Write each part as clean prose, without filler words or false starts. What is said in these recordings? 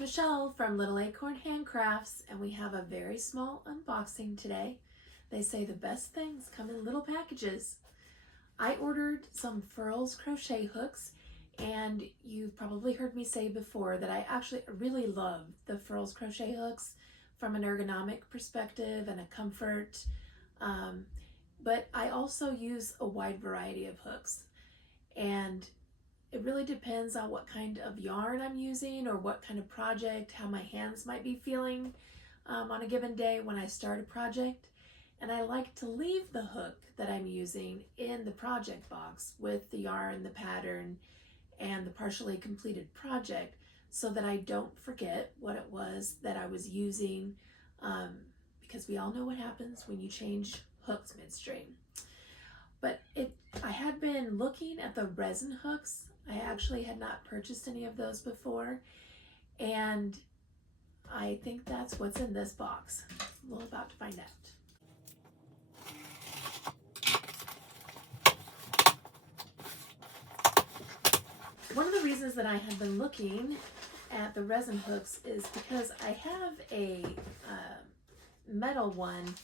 Michelle from Little Acorn Handcrafts, and we have a very small unboxing today. They say the best things come in little packages. I ordered some Furl's crochet hooks, and you've probably heard me say before that I actually really love the Furl's crochet hooks from an ergonomic perspective and a comfort, but I also use a wide variety of hooks, and it really depends on what kind of yarn I'm using or what kind of project, how my hands might be feeling on a given day when I start a project. And I like to leave the hook that I'm using in the project box with the yarn, the pattern, and the partially completed project so that I don't forget what it was that I was using, because we all know what happens when you change hooks midstream. But I had been looking at the resin hooks. I actually had not purchased any of those before, and I think that's what's in this box. We're about to find out. One of the reasons that I have been looking at the resin hooks is because I have a metal one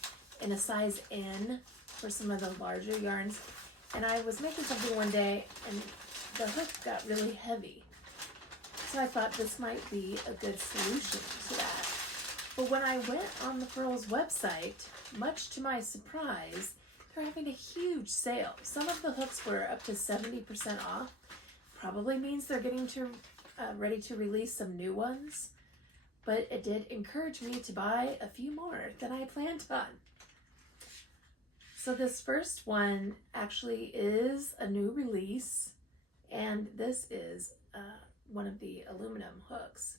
in a size N for some of the larger yarns, and I was making something one day and the hook got really heavy. So I thought this might be a good solution to that. But when I went on the Furl's website, much to my surprise, they're having a huge sale. Some of the hooks were up to 70% off. Probably means they're getting ready to release some new ones. But it did encourage me to buy a few more than I planned on. So this first one actually is a new release, and this is one of the aluminum hooks.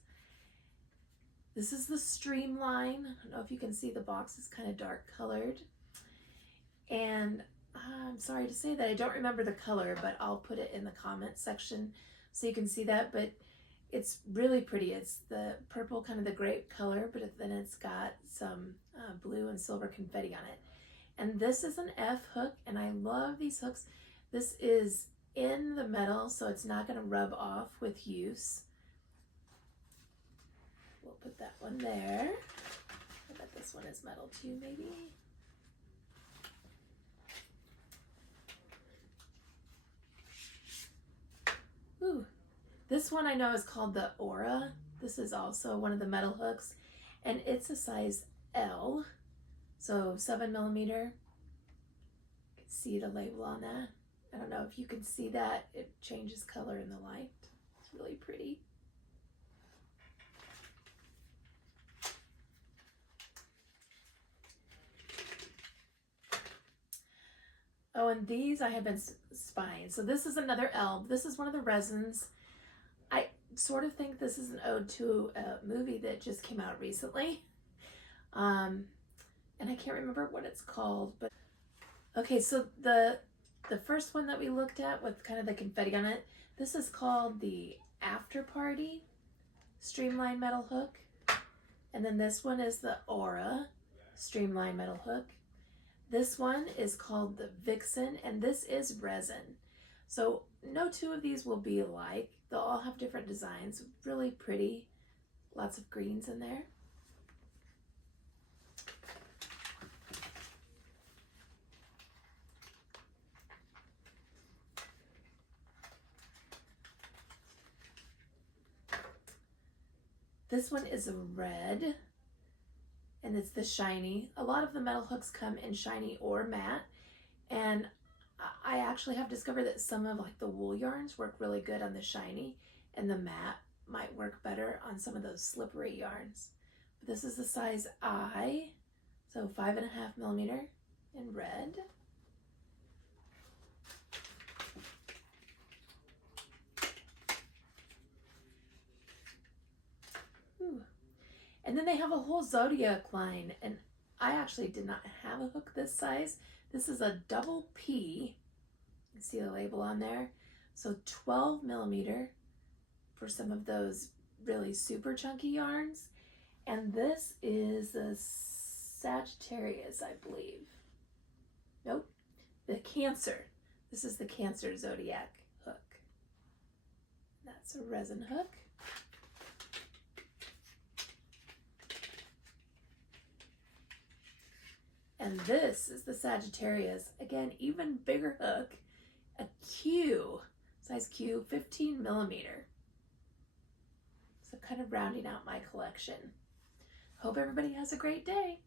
This is the Streamline. I don't know if you can see, the box is kind of dark colored. And I'm sorry to say that I don't remember the color, but I'll put it in the comment section so you can see that. But it's really pretty. It's the purple, kind of the grape color, but then it's got some blue and silver confetti on it. And this is an F hook, and I love these hooks. This is in the metal, so it's not going to rub off with use. We'll put that one there. I bet this one is metal too, maybe. Ooh, this one I know is called the Aura. This is also one of the metal hooks, and it's a size L, so 7mm. You can see the label on that. I don't know if you can see that. It changes color in the light. It's really pretty. Oh, and these I have been spying. So this is another L. This is one of the resins. I sort of think this is an ode to a movie that just came out recently. And I can't remember what it's called, but okay, so the first one that we looked at with kind of the confetti on it, this is called the After Party Streamline metal hook. And then this one is the Aura Streamline metal hook. This one is called the Vixen, and this is resin. So no two of these will be alike. They'll all have different designs. Really pretty. Lots of greens in there. This one is a red, and it's the shiny. A lot of the metal hooks come in shiny or matte, and I actually have discovered that some of like the wool yarns work really good on the shiny, and the matte might work better on some of those slippery yarns. But this is the size I, so 5.5mm in red. Ooh. And then they have a whole Zodiac line, and I actually did not have a hook this size. This is a double P. You can see the label on there. So 12mm for some of those really super chunky yarns. And this is a Sagittarius, I believe. Nope, the Cancer. This is the Cancer Zodiac hook. That's a resin hook. And this is the Sagittarius. Again, even bigger hook, a Q, size Q, 15 millimeter. So kind of rounding out my collection. Hope everybody has a great day.